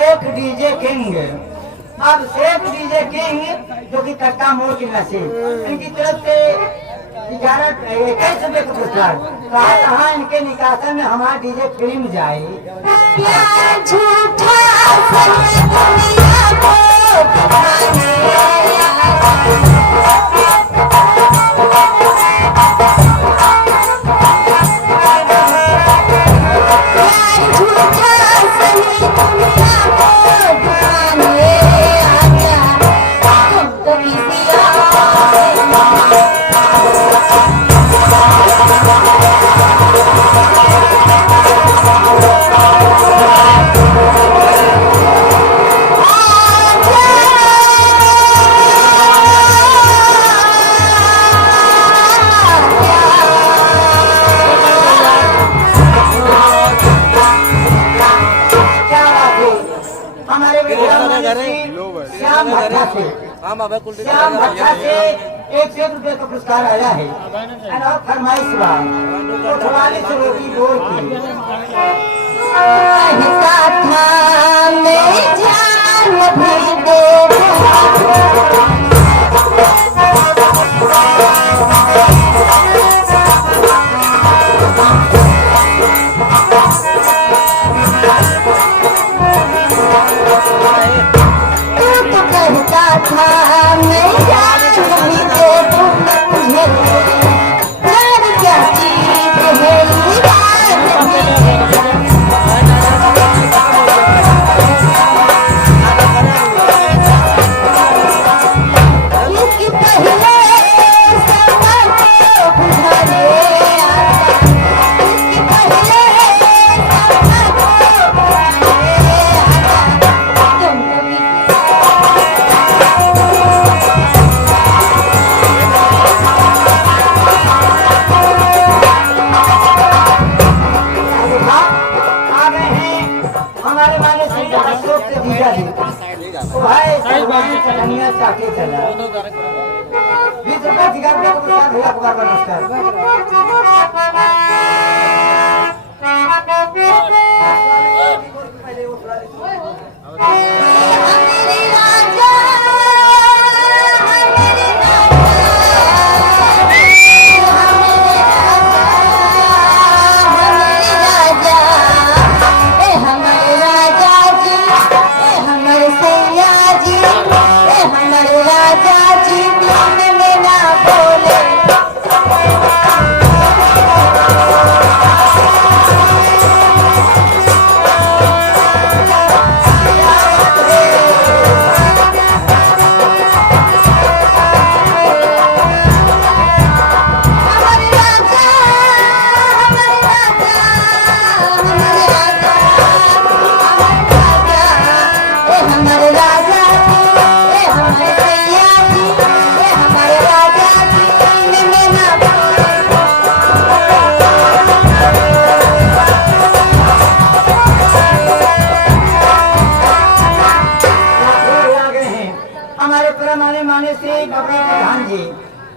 Sheikh DJ king. अब Sheikh DJ king जो कि कट्टा मोड़ की नसीब, इनकी तरफ से 11-21 रुपए का पुरस्कार। कहा इनके निकासन में हमारा डीजे फिल्म जाए। श्याम भट्टा से 1 रुपए का पुरस्कार आया है। और फरमाइश उठवाने से रोटी बोल की चाटे चला 20 रुपए जिगर का पुरस्कार भैया कुमार नमस्कार।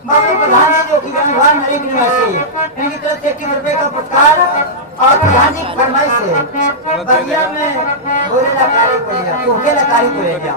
बाबू प्रधान जी जो कि गंगवार नरेक निवासी, इनकी तरफ से 21 रुपए का पुरस्कार और प्रधान जी की फरमाइश से बरिया में बोले लकारी पड़ेगा, कोके लकारी पड़ेगा।